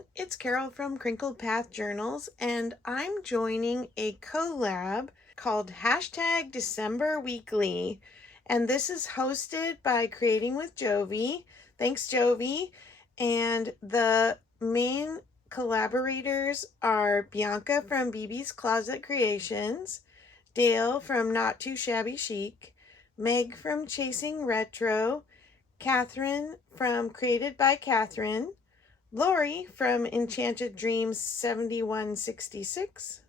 everyone, it's Carol from Crinkled Path Journals, and I'm joining a collab called Hashtag December Weekly, and this is hosted by Creating with Jovi. Thanks, Jovi. And the main collaborators are Bianca from BB's Closet Creations, Dale from Not Too Shabby Chic, Meg from Chasing Retro, Catherine from Created by Catherine, Lorie from Enchanted Dreams 7166,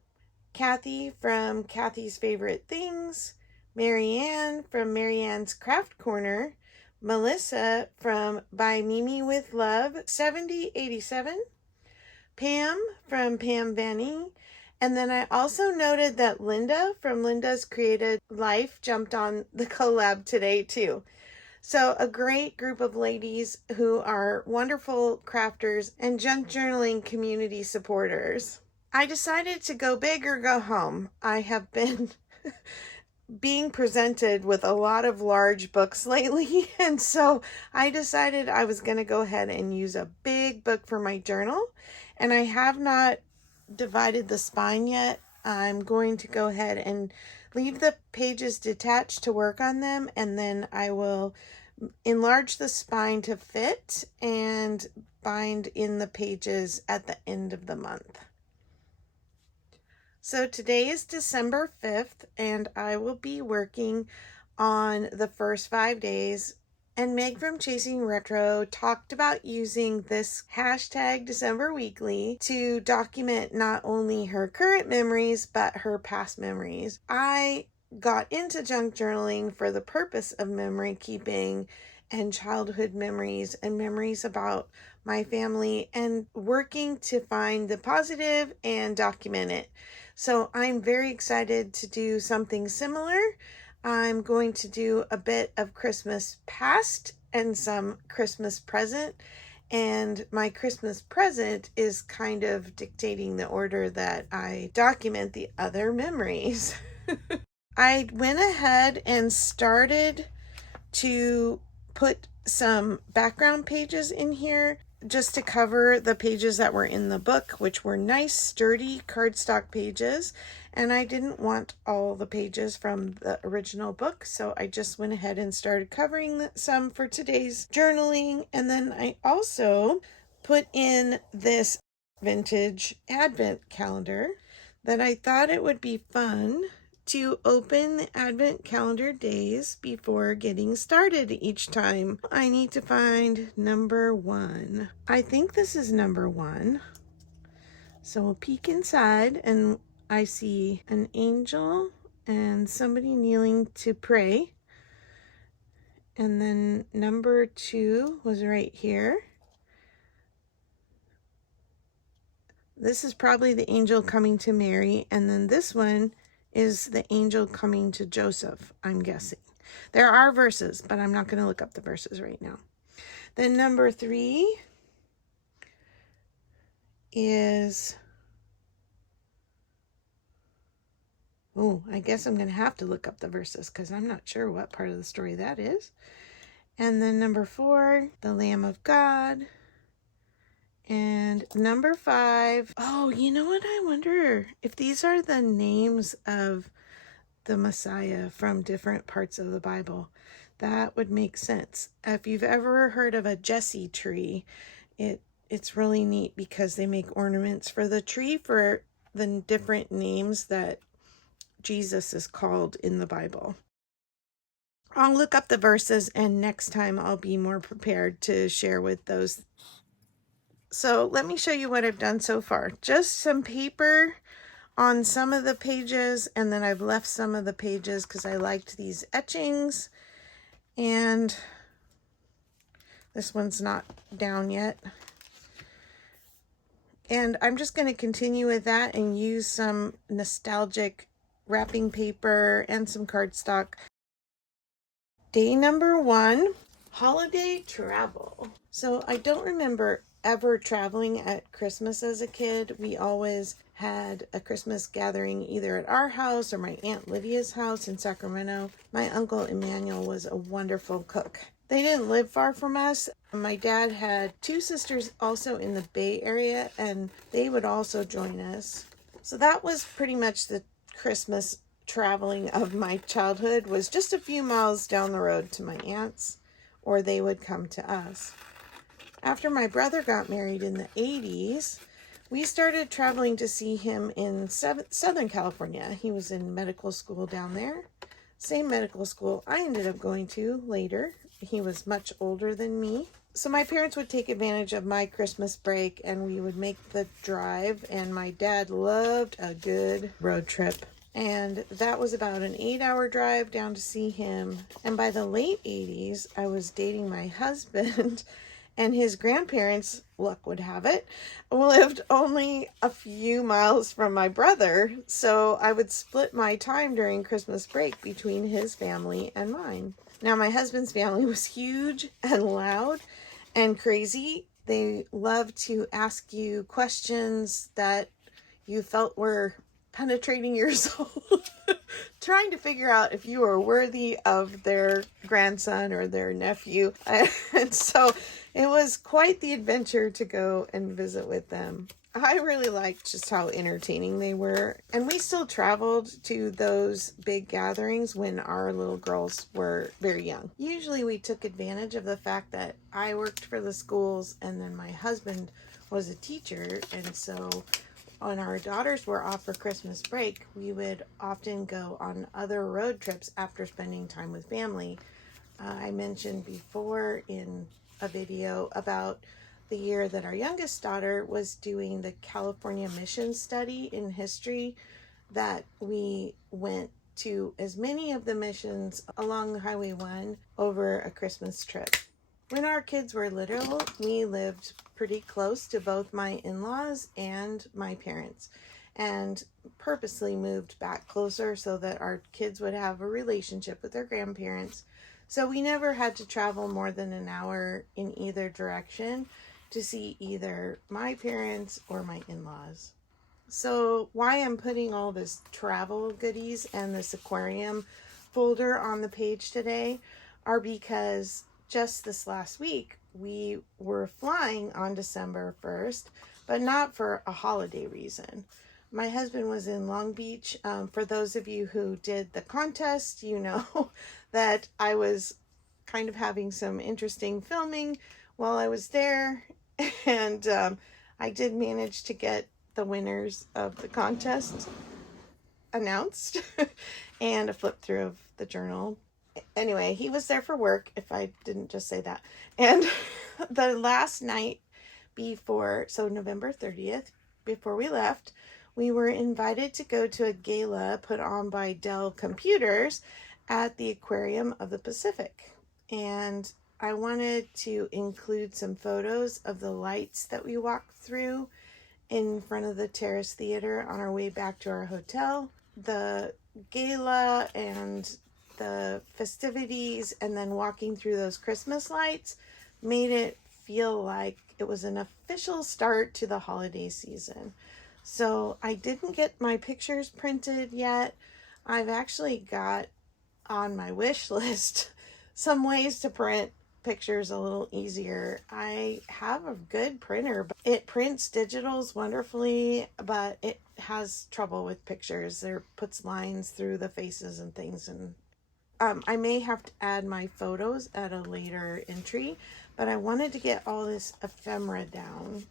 Kathy from Kathy's Favorite Things, Mariann from Mariann's Craft Corner, Melissa from ByMimiWithLove 7087, Pam from Pam VanEe, and then I also noted that Linda from Linda's Created Life jumped on the collab today too. So a great group of ladies who are wonderful crafters and junk journaling community supporters. I decided to go big or go home. I have been being presented with a lot of large books lately, and so I decided I was going to go ahead and use a big book for my journal, and I have not divided the spine yet. I'm going to go ahead and leave the pages detached to work on them, and then I will enlarge the spine to fit and bind in the pages at the end of the month. So today is December 5th, and I will be working on the first 5 days. And Meg from Chasing Retro talked about using this hashtag December Weekly to document not only her current memories, but her past memories. I got into junk journaling for the purpose of memory keeping and childhood memories and memories about my family and working to find the positive and document it. So I'm very excited to do something similar. I'm going to do a bit of Christmas past and some Christmas present. And my Christmas present is kind of dictating the order that I document the other memories. I went ahead and started to put some background pages in here just to cover the pages that were in the book, which were nice, sturdy cardstock pages. And I didn't want all the pages from the original book, so I just went ahead and started covering some for today's journaling. And then I also put in this vintage advent calendar that I thought it would be fun to open the advent calendar days before getting started each time. I need to find number 1. I think this is number 1. So we'll peek inside, and I see an angel and somebody kneeling to pray. And then number 2 was right here. This is probably the angel coming to Mary, and then this one is the angel coming to Joseph, I'm guessing. There are verses, but I'm not going to look up the verses right now. Then number 3 is, oh, I guess I'm going to have to look up the verses because I'm not sure what part of the story that is. And then number 4, the Lamb of God. And number 5, oh, you know what? I wonder if these are the names of the Messiah from different parts of the Bible. That would make sense. If you've ever heard of a Jesse tree, it's really neat because they make ornaments for the tree for the different names that Jesus is called in the Bible. I'll look up the verses, and next time I'll be more prepared to share with those. So let me show you what I've done so far. Just some paper on some of the pages, and then I've left some of the pages because I liked these etchings. And this one's not down yet. And I'm just going to continue with that and use some nostalgic wrapping paper and some cardstock. Day number 1, holiday travel. So I don't remember ever traveling at Christmas as a kid. We always had a Christmas gathering either at our house or my Aunt Lydia's house in Sacramento. My Uncle Emmanuel was a wonderful cook. They didn't live far from us. My dad had two sisters also in the Bay Area, and they would also join us. So that was pretty much the Christmas traveling of my childhood, was just a few miles down the road to my aunt's, or they would come to us. After my brother got married in the 80s, we started traveling to see him in Southern California. He was in medical school down there. Same medical school I ended up going to later. He was much older than me. So my parents would take advantage of my Christmas break and we would make the drive. And my dad loved a good road trip. And that was about an 8-hour drive down to see him. And by the late 80s, I was dating my husband. And his grandparents, luck would have it, lived only a few miles from my brother. So I would split my time during Christmas break between his family and mine. Now, my husband's family was huge and loud and crazy. They loved to ask you questions that you felt were penetrating your soul, trying to figure out if you were worthy of their grandson or their nephew. And so it was quite the adventure to go and visit with them. I really liked just how entertaining they were. And we still traveled to those big gatherings when our little girls were very young. Usually we took advantage of the fact that I worked for the schools and then my husband was a teacher. And so when our daughters were off for Christmas break, we would often go on other road trips after spending time with family. I mentioned before in a video about the year that our youngest daughter was doing the California mission study in history, that we went to as many of the missions along Highway 1 over a Christmas trip. When our kids were little, we lived pretty close to both my in-laws and my parents, and purposely moved back closer so that our kids would have a relationship with their grandparents. So we never had to travel more than an hour in either direction to see either my parents or my in-laws. So why I'm putting all this travel goodies and this aquarium folder on the page today are because just this last week we were flying on December 1st, but not for a holiday reason. My husband was in Long Beach. For those of you who did the contest, you know that I was kind of having some interesting filming while I was there. And I did manage to get the winners of the contest announced and a flip through of the journal. Anyway, he was there for work, if I didn't just say that. And the last night before, so November 30th, before we left, we were invited to go to a gala put on by Dell Computers at the Aquarium of the Pacific. And I wanted to include some photos of the lights that we walked through in front of the Terrace Theater on our way back to our hotel. The gala and the festivities and then walking through those Christmas lights made it feel like it was an official start to the holiday season. So I didn't get my pictures printed yet. I've actually got on my wish list some ways to print pictures a little easier. I have a good printer, but it prints digitals wonderfully, but it has trouble with pictures. It puts lines through the faces and things, and I may have to add my photos at a later entry, but I wanted to get all this ephemera down.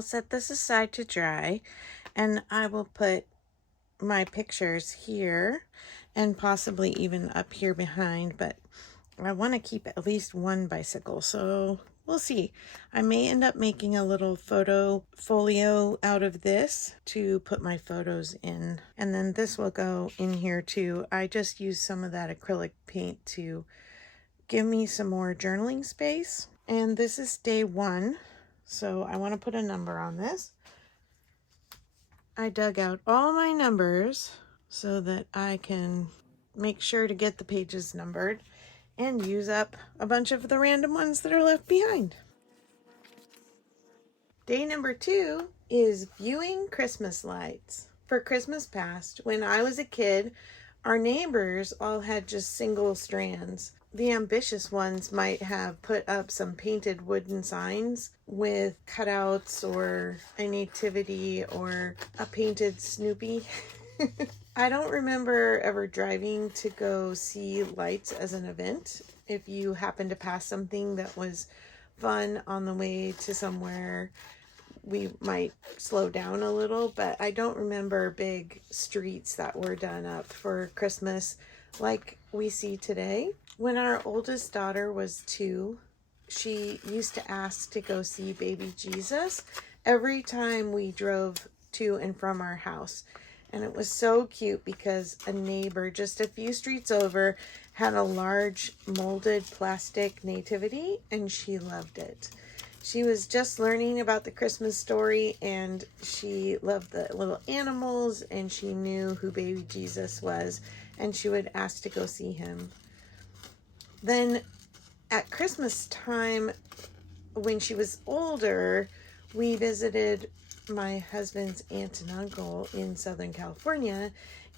I'll set this aside to dry, and I will put my pictures here and possibly even up here behind, but I want to keep at least one bicycle, so we'll see. I may end up making a little photo folio out of this to put my photos in, and then this will go in here too. I just used some of that acrylic paint to give me some more journaling space. And this is day 1, so I want to put a number on this. I dug out all my numbers so that I can make sure to get the pages numbered and use up a bunch of the random ones that are left behind. Day number 2 is viewing Christmas lights. For Christmas past, when I was a kid, our neighbors all had just single strands. The ambitious ones might have put up some painted wooden signs with cutouts or a nativity or a painted Snoopy. I don't remember ever driving to go see lights as an event. If you happen to pass something that was fun on the way to somewhere, we might slow down a little, but I don't remember big streets that were done up for Christmas like we see today. When our oldest daughter was 2, she used to ask to go see baby Jesus every time we drove to and from our house. And it was so cute because a neighbor just a few streets over had a large molded plastic nativity, and she loved it. She was just learning about the Christmas story, and she loved the little animals, and she knew who baby Jesus was, and she would ask to go see him. Then at Christmas time, when she was older, we visited my husband's aunt and uncle in Southern California,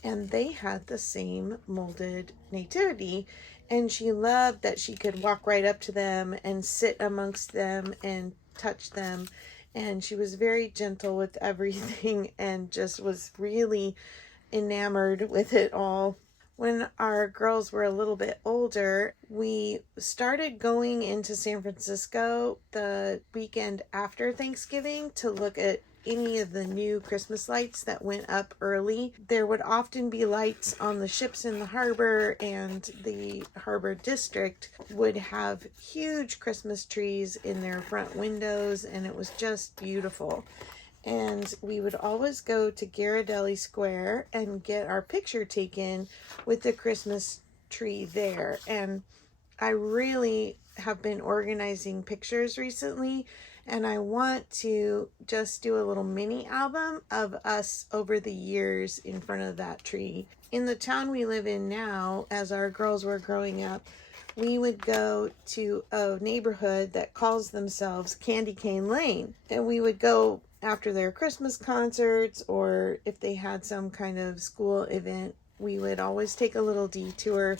and they had the same molded nativity, and she loved that she could walk right up to them and sit amongst them and touch them, and she was very gentle with everything and just was really enamored with it all. When our girls were a little bit older, we started going into San Francisco the weekend after Thanksgiving to look at any of the new Christmas lights that went up early. There would often be lights on the ships in the harbor, and the harbor district would have huge Christmas trees in their front windows, and it was just beautiful. And we would always go to Ghirardelli Square and get our picture taken with the Christmas tree there. And I really have been organizing pictures recently, and I want to just do a little mini album of us over the years in front of that tree. In the town we live in now, as our girls were growing up, we would go to a neighborhood that calls themselves Candy Cane Lane, and we would go after their Christmas concerts, or if they had some kind of school event, we would always take a little detour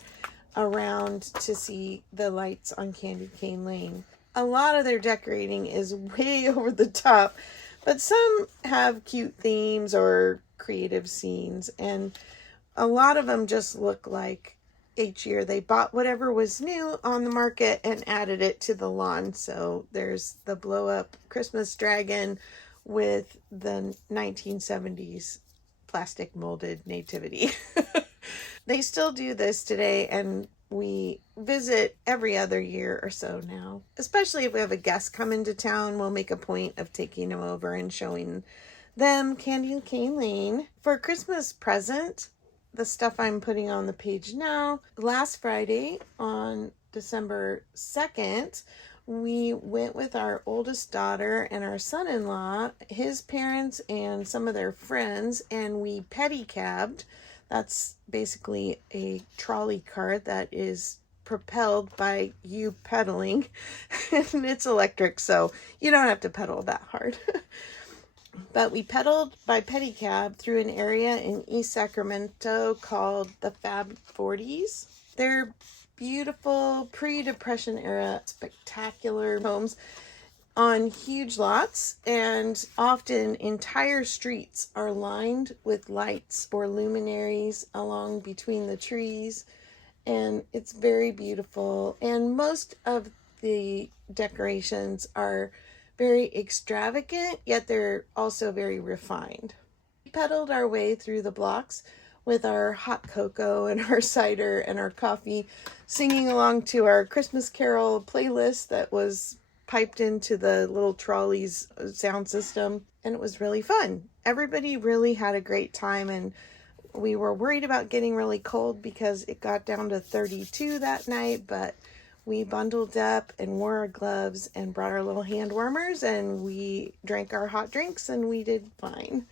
around to see the lights on Candy Cane Lane. A lot of their decorating is way over the top, but some have cute themes or creative scenes, and a lot of them just look like each year they bought whatever was new on the market and added it to the lawn. So there's the blow up Christmas dragon with the 1970s plastic molded nativity. They still do this today, and we visit every other year or so now. Especially if we have a guest come into town, we'll make a point of taking them over and showing them Candy Cane Lane. For a Christmas present, the stuff I'm putting on the page now, last Friday on December 2nd, we went with our oldest daughter and our son-in-law, his parents, and some of their friends, and we pedicabbed. That's basically a trolley cart that is propelled by you pedaling, and it's electric, so you don't have to pedal that hard. But we pedaled by pedicab through an area in East Sacramento called the Fab 40s. They're beautiful pre-Depression era spectacular homes on huge lots, and often entire streets are lined with lights or luminaries along between the trees, and it's very beautiful. And most of the decorations are very extravagant, yet they're also very refined. We pedaled our way through the blocks with our hot cocoa and our cider and our coffee, singing along to our Christmas Carol playlist that was piped into the little trolley's sound system, and it was really fun. Everybody really had a great time, and we were worried about getting really cold because it got down to 32 that night, but we bundled up and wore our gloves and brought our little hand warmers, and we drank our hot drinks, and we did fine.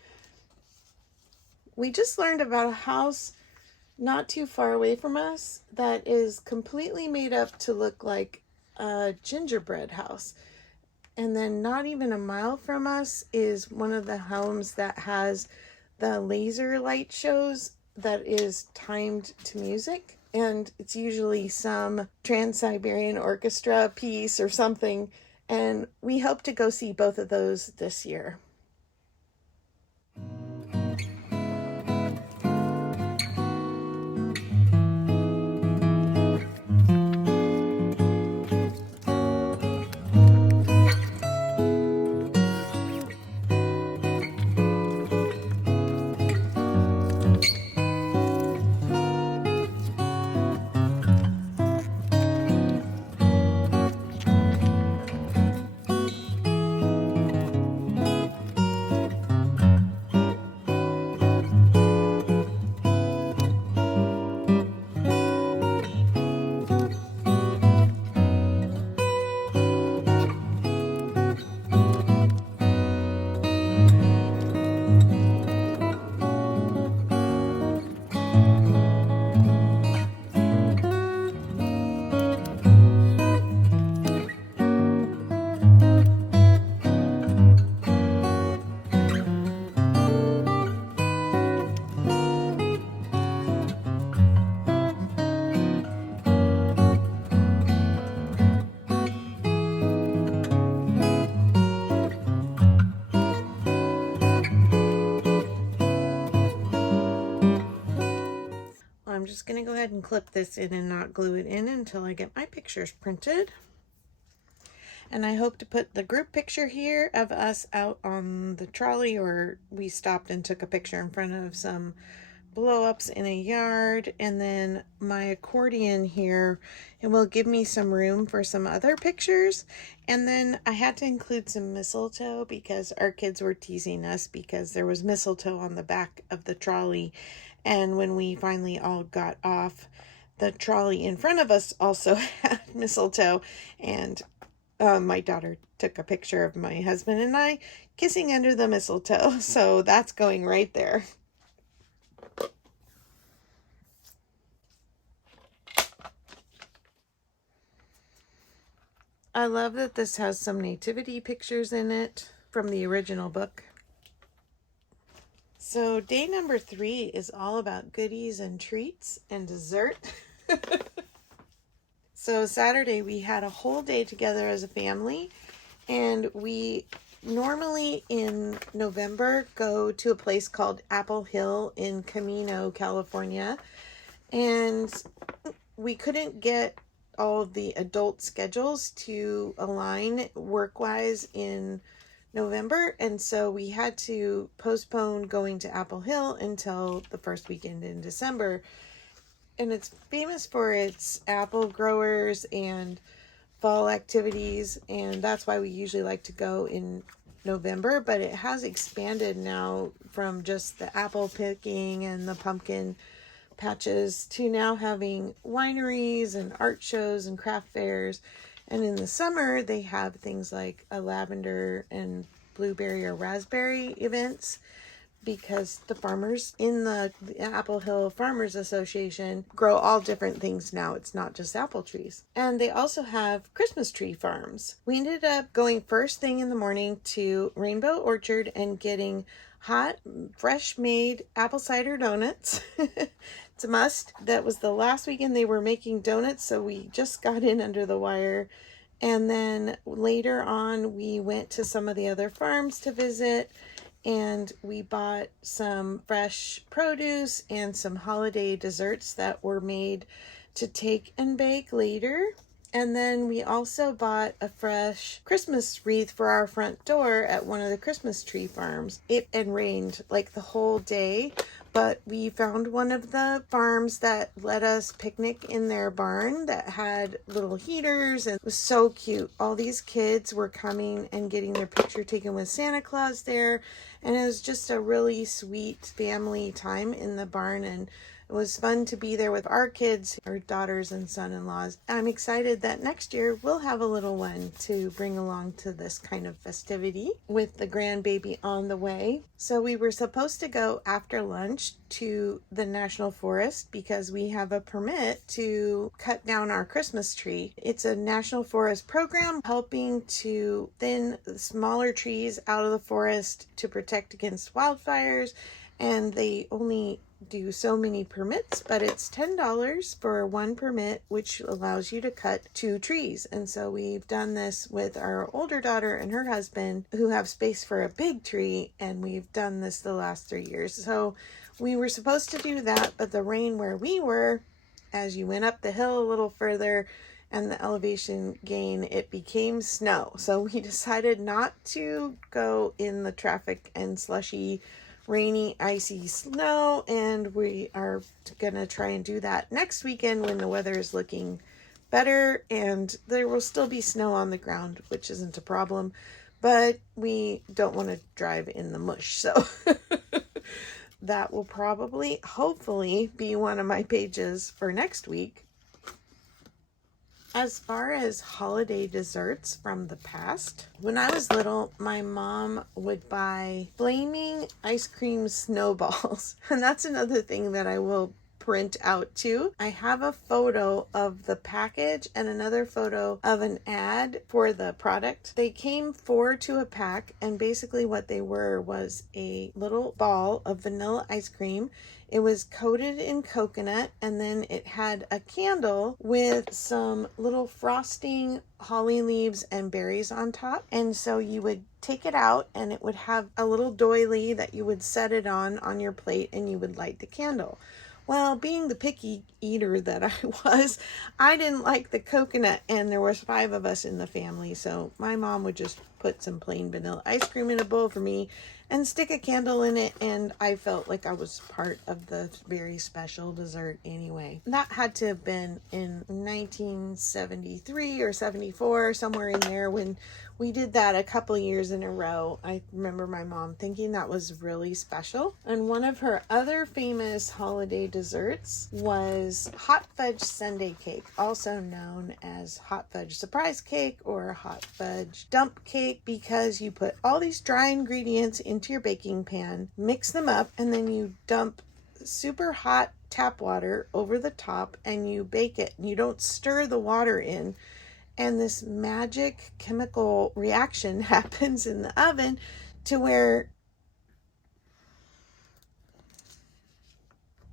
We just learned about a house not too far away from us that is completely made up to look like a gingerbread house. And then not even a mile from us is one of the homes that has the laser light shows that is timed to music. And it's usually some Trans-Siberian Orchestra piece or something. And we hope to go see both of those this year. I'm just going to go ahead and clip this in and not glue it in until I get my pictures printed. And I hope to put the group picture here of us out on the trolley, or we stopped and took a picture in front of some blow-ups in a yard, and then my accordion here. It will give me some room for some other pictures. And then I had to include some mistletoe because our kids were teasing us because there was mistletoe on the back of the trolley. And when we finally all got off, the trolley in front of us also had mistletoe. And my daughter took a picture of my husband and I kissing under the mistletoe. So that's going right there. I love that this has some nativity pictures in it from the original book. So day number 3 is all about goodies and treats and dessert. So Saturday we had a whole day together as a family, and we normally in November go to a place called Apple Hill in Camino, California, and we couldn't get all of the adult schedules to align work-wise in November, and so we had to postpone going to Apple Hill until the first weekend in December. And it's famous for its apple growers and fall activities, and that's why we usually like to go in November, but it has expanded now from just the apple picking and the pumpkin patches to now having wineries and art shows and craft fairs. And in the summer they have things like a lavender and blueberry or raspberry events, because the farmers in the Apple Hill Farmers Association grow all different things now. It's not just apple trees. And they also have Christmas tree farms. We ended up going first thing in the morning to Rainbow Orchard and getting hot, fresh made apple cider donuts. It's a must. That was the last weekend they were making donuts, so we just got in under the wire. And then later on, we went to some of the other farms to visit, and we bought some fresh produce and some holiday desserts that were made to take and bake later. And then we also bought a fresh Christmas wreath for our front door at one of the Christmas tree farms. It had rained like the whole day, but we found one of the farms that let us picnic in their barn that had little heaters, and it was so cute. All these kids were coming and getting their picture taken with Santa Claus there, and it was just a really sweet family time in the barn, and it was fun to be there with our kids, our daughters and son-in-laws. I'm excited that next year we'll have a little one to bring along to this kind of festivity with the grandbaby on the way. So we were supposed to go after lunch to the National Forest because we have a permit to cut down our Christmas tree. It's a National Forest program helping to thin smaller trees out of the forest to protect against wildfires, and they only do so many permits, but it's $10 for one permit, which allows you to cut 2 trees. And so we've done this with our older daughter and her husband, who have space for a big tree, and we've done this the last 3 years. So we were supposed to do that, but the rain where we were, as you went up the hill a little further and the elevation gain, it became snow. So we decided not to go in the traffic and slushy rainy, icy snow, and we are gonna try and do that next weekend when the weather is looking better, and there will still be snow on the ground, which isn't a problem, but we don't want to drive in the mush. So that will probably, hopefully, be one of my pages for next week. As far as holiday desserts from the past, when I was little, my mom would buy flaming ice cream snowballs. And that's another thing that I will print out too. I have a photo of the package and another photo of an ad for the product. They came 4 to a pack, and basically what they were was a little ball of vanilla ice cream. It was coated in coconut, and then it had a candle with some little frosting, holly leaves, and berries on top. And so you would take it out, and it would have a little doily that you would set it on your plate, and you would light the candle. Well, being the picky eater that I was, I didn't like the coconut, and there was 5 of us in the family, so my mom would just put some plain vanilla ice cream in a bowl for me and stick a candle in it, and I felt like I was part of the very special dessert anyway. That had to have been in 1973 or 74, somewhere in there, when we did that a couple years in a row. I remember my mom thinking that was really special. And one of her other famous holiday desserts was hot fudge sundae cake, also known as hot fudge surprise cake or hot fudge dump cake, because you put all these dry ingredients into your baking pan, mix them up, and then you dump super hot tap water over the top and you bake it. You don't stir the water in. And this magic chemical reaction happens in the oven to where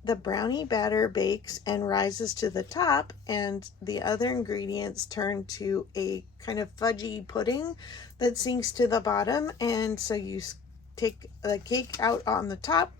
the brownie batter bakes and rises to the top, and the other ingredients turn to a kind of fudgy pudding that sinks to the bottom. And so you take the cake out on the top,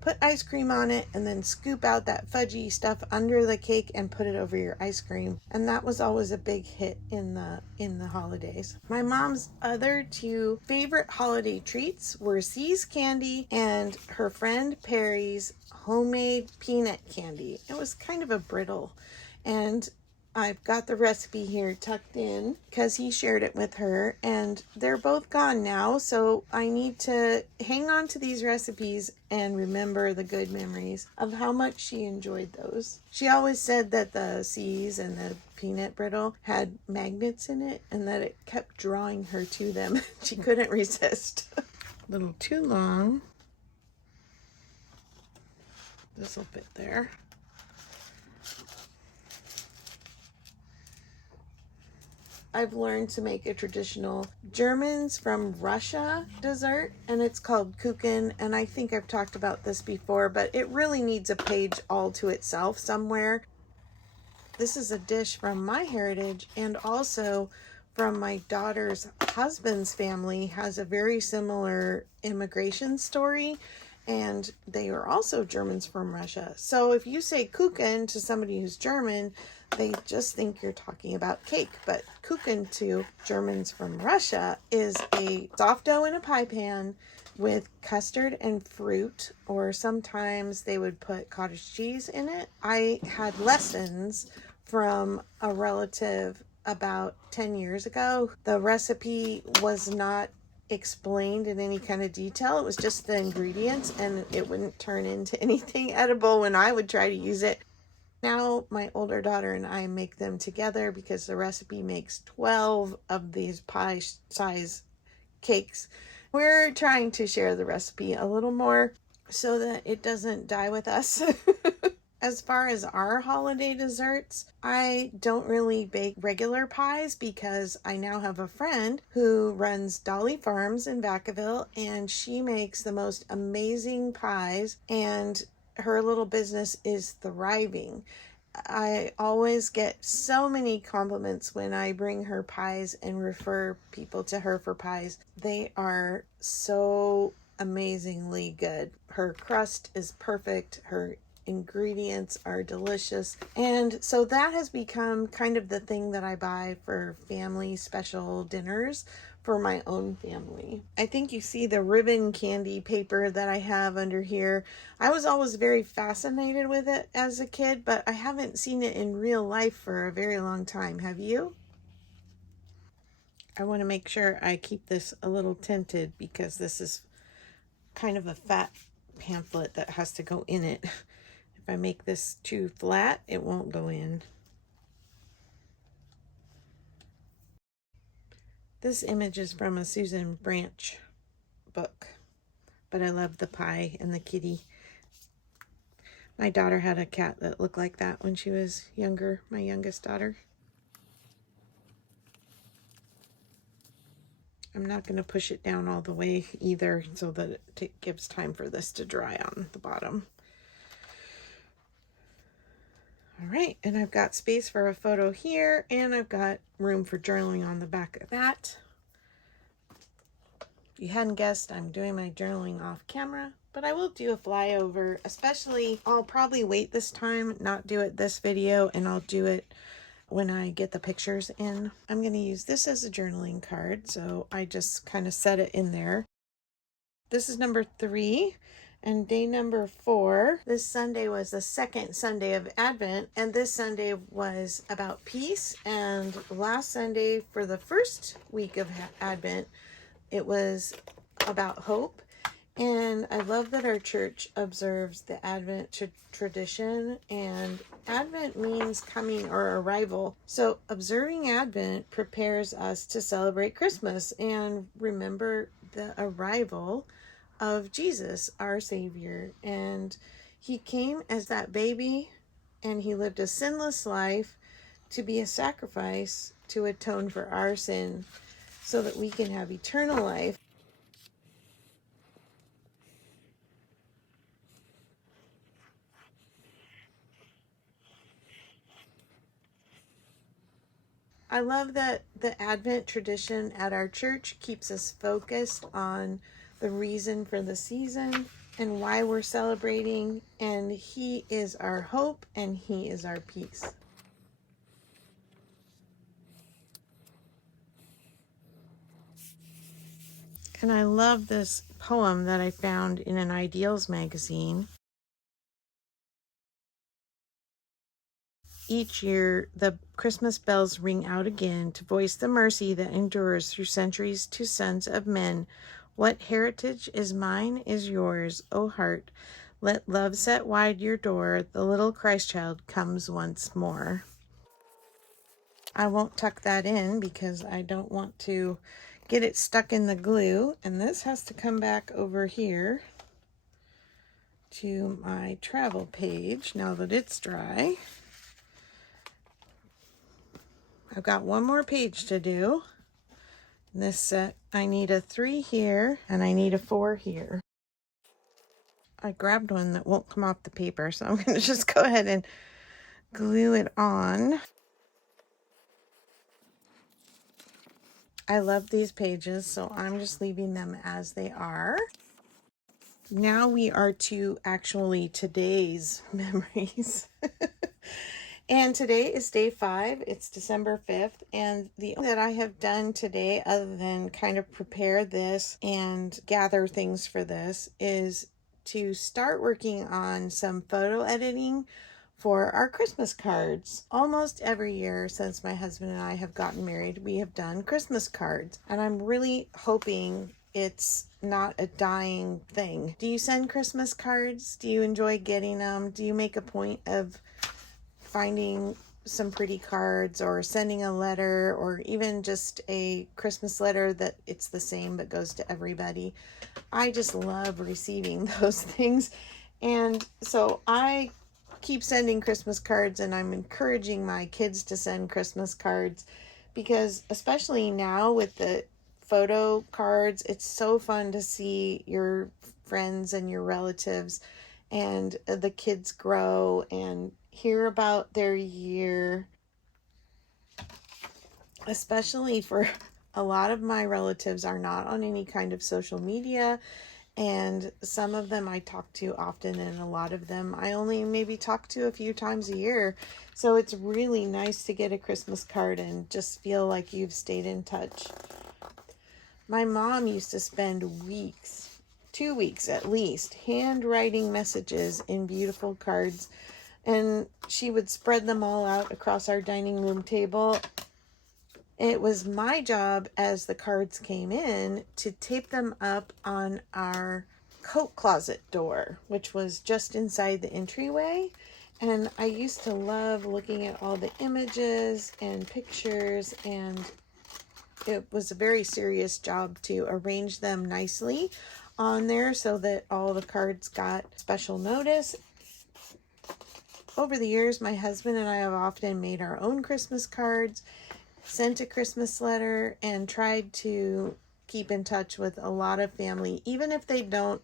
put ice cream on it, and then scoop out that fudgy stuff under the cake and put it over your ice cream. And that was always a big hit in the holidays. My mom's other 2 favorite holiday treats were C's candy and her friend Perry's homemade peanut candy. It was kind of a brittle, and I've got the recipe here tucked in because he shared it with her, and they're both gone now, so I need to hang on to these recipes and remember the good memories of how much she enjoyed those. She always said that the C's and the peanut brittle had magnets in it and that it kept drawing her to them. She couldn't resist. A little too long. This will fit there. I've learned to make a traditional Germans from Russia dessert, and it's called Kuchen, and I think I've talked about this before, but it really needs a page all to itself somewhere. This is a dish from my heritage, and also from my daughter's husband's family has a very similar immigration story, and they are also Germans from Russia. So if you say Kuchen to somebody who's German, they just think you're talking about cake. But Kuchen to Germans from Russia is a soft dough in a pie pan with custard and fruit, or sometimes they would put cottage cheese in it. I had lessons from a relative about 10 years ago. The recipe was not explained in any kind of detail. It was just the ingredients, and it wouldn't turn into anything edible when I would try to use it. Now my older daughter and I make them together because the recipe makes 12 of these pie size cakes. We're trying to share the recipe a little more so that it doesn't die with us. As far as our holiday desserts, I don't really bake regular pies because I now have a friend who runs Dolly Farms in Vacaville, and she makes the most amazing pies, and her little business is thriving. I always get so many compliments when I bring her pies and refer people to her for pies. They are so amazingly good. Her crust is perfect. Her ingredients are delicious. And so that has become kind of the thing that I buy for family special dinners for my own family. I think you see the ribbon candy paper that I have under here. I was always very fascinated with it as a kid, but I haven't seen it in real life for a very long time. Have you? I want to make sure I keep this a little tinted because this is kind of a fat pamphlet that has to go in it. If I make this too flat, it won't go in. This image is from a Susan Branch book, but I love the pie and the kitty. My daughter had a cat that looked like that when she was younger, my youngest daughter. I'm not going to push it down all the way either so that it gives time for this to dry on the bottom. All right, and I've got space for a photo here, and I've got room for journaling on the back of that. If you hadn't guessed, I'm doing my journaling off camera, but I will do a flyover, especially I'll probably wait this time, not do it this video, and I'll do it when I get the pictures in. I'm going to use this as a journaling card, so I just kind of set it in there. This is number 3. And day number 4, this Sunday was the second Sunday of Advent, and this Sunday was about peace. And last Sunday, for the first week of Advent, it was about hope. And I love that our church observes the Advent tradition, and Advent means coming or arrival. So observing Advent prepares us to celebrate Christmas and remember the arrival of Jesus, our Savior. And he came as that baby, and he lived a sinless life to be a sacrifice to atone for our sin so that we can have eternal life. I love that the Advent tradition at our church keeps us focused on the reason for the season and why we're celebrating, and he is our hope and he is our peace. And I love this poem that I found in an Ideals magazine. Each year, the Christmas bells ring out again to voice the mercy that endures through centuries to sons of men. What heritage is mine is yours, O heart. Let love set wide your door. The little Christ child comes once more. I won't tuck that in because I don't want to get it stuck in the glue. And this has to come back over here to my travel page now that it's dry. I've got one more page to do. In this set, I need a 3 here and I need a 4 here. I grabbed one that won't come off the paper, so I'm going to just go ahead and glue it on. I love these pages, so I'm just leaving them as they are. Now we are to actually today's memories. And today is day 5. It's December 5th. And the only that I have done today, other than kind of prepare this and gather things for this, is to start working on some photo editing for our Christmas cards. Almost every year since my husband and I have gotten married, we have done Christmas cards. And I'm really hoping it's not a dying thing. Do you send Christmas cards? Do you enjoy getting them? Do you make a point of finding some pretty cards or sending a letter, or even just a Christmas letter that it's the same but goes to everybody? I just love receiving those things. And so I keep sending Christmas cards, and I'm encouraging my kids to send Christmas cards, because especially now with the photo cards, it's so fun to see your friends and your relatives and the kids grow and hear about their year. Especially for a lot of my relatives are not on any kind of social media, and some of them I talk to often, and a lot of them I only maybe talk to a few times a year. So it's really nice to get a Christmas card and just feel like you've stayed in touch. My mom used to spend weeks, 2 weeks at least, handwriting messages in beautiful cards, and she would spread them all out across our dining room table. It was my job, as the cards came in, to tape them up on our coat closet door, which was just inside the entryway. And I used to love looking at all the images and pictures, and it was a very serious job to arrange them nicely on there so that all the cards got special notice. Over the years, my husband and I have often made our own Christmas cards, sent a Christmas letter, and tried to keep in touch with a lot of family, even if they don't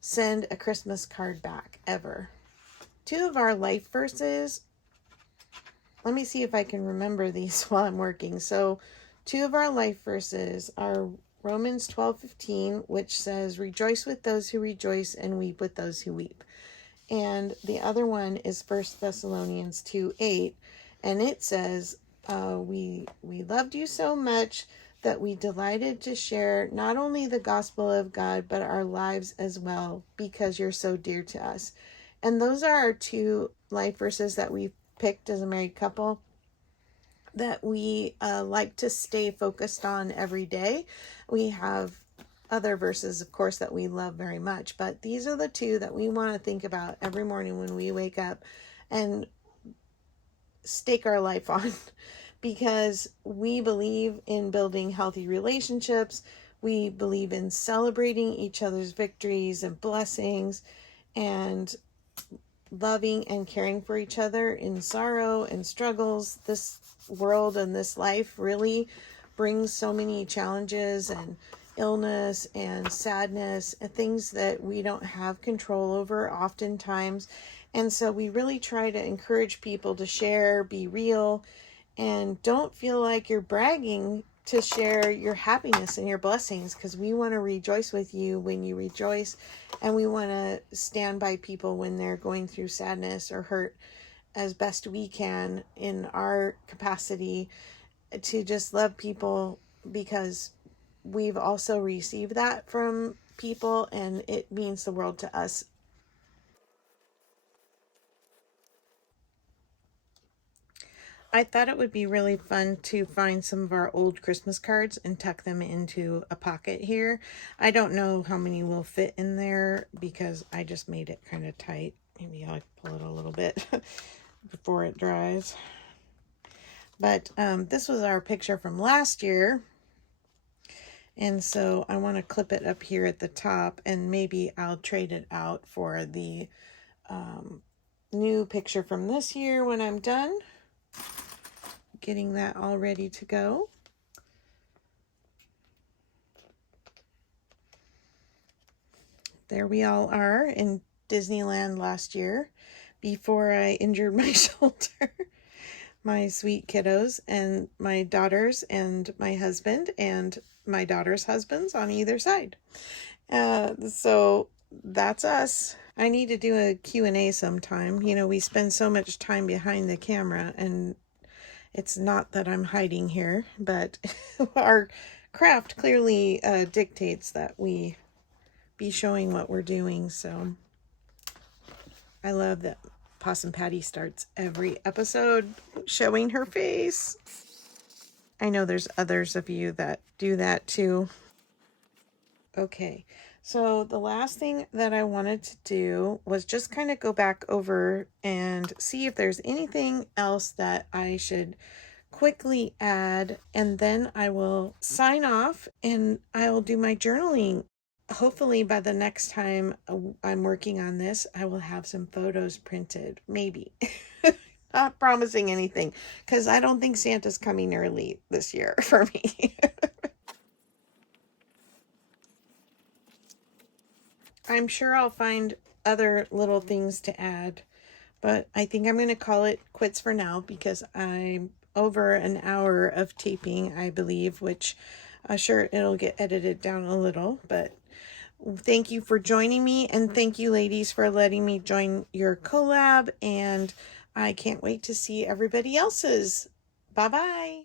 send a Christmas card back ever. 2 of our life verses, let me see if I can remember these while I'm working. So 2 of our life verses are Romans 12:15, which says, "Rejoice with those who rejoice and weep with those who weep." And the other one is 1 Thessalonians 2:8, and it says, we loved you so much that we delighted to share not only the gospel of God, but our lives as well, because you're so dear to us. And those are our 2 life verses that we picked as a married couple that we like to stay focused on every day. We have other verses, of course, that we love very much, but these are the 2 that we want to think about every morning when we wake up and stake our life on, because we believe in building healthy relationships. We believe in celebrating each other's victories and blessings, and loving and caring for each other in sorrow and struggles. This world and this life really brings so many challenges and illness and sadness and things that we don't have control over oftentimes. And so we really try to encourage people to share, be real, and don't feel like you're bragging to share your happiness and your blessings, because we want to rejoice with you when you rejoice, and we want to stand by people when they're going through sadness or hurt as best we can in our capacity to just love people, because we've also received that from people and it means the world to us. I thought it would be really fun to find some of our old Christmas cards and tuck them into a pocket here. I don't know how many will fit in there because I just made it kind of tight. Maybe I'll pull it a little bit before it dries. But this was our picture from last year. And so I want to clip it up here at the top, and maybe I'll trade it out for the new picture from this year when I'm done getting that all ready to go. There we all are in Disneyland last year before I injured my shoulder. My sweet kiddos and my daughters and my husband and my daughter's husbands on either side. So that's us. I need to do a Q&A sometime. You know, we spend so much time behind the camera, and it's not that I'm hiding here, but our craft clearly dictates that we be showing what we're doing. So I love that Possum Patty starts every episode showing her face. I know there's others of you that do that too. Okay, so the last thing that I wanted to do was just kind of go back over and see if there's anything else that I should quickly add, and then I will sign off and I will do my journaling. Hopefully by the next time I'm working on this, I will have some photos printed, maybe. Not promising anything, because I don't think Santa's coming early this year for me. I'm sure I'll find other little things to add, but I think I'm going to call it quits for now because I'm over an hour of taping, I believe, which sure, it'll get edited down a little, but thank you for joining me, and thank you ladies for letting me join your collab, and I can't wait to see everybody else's. Bye bye.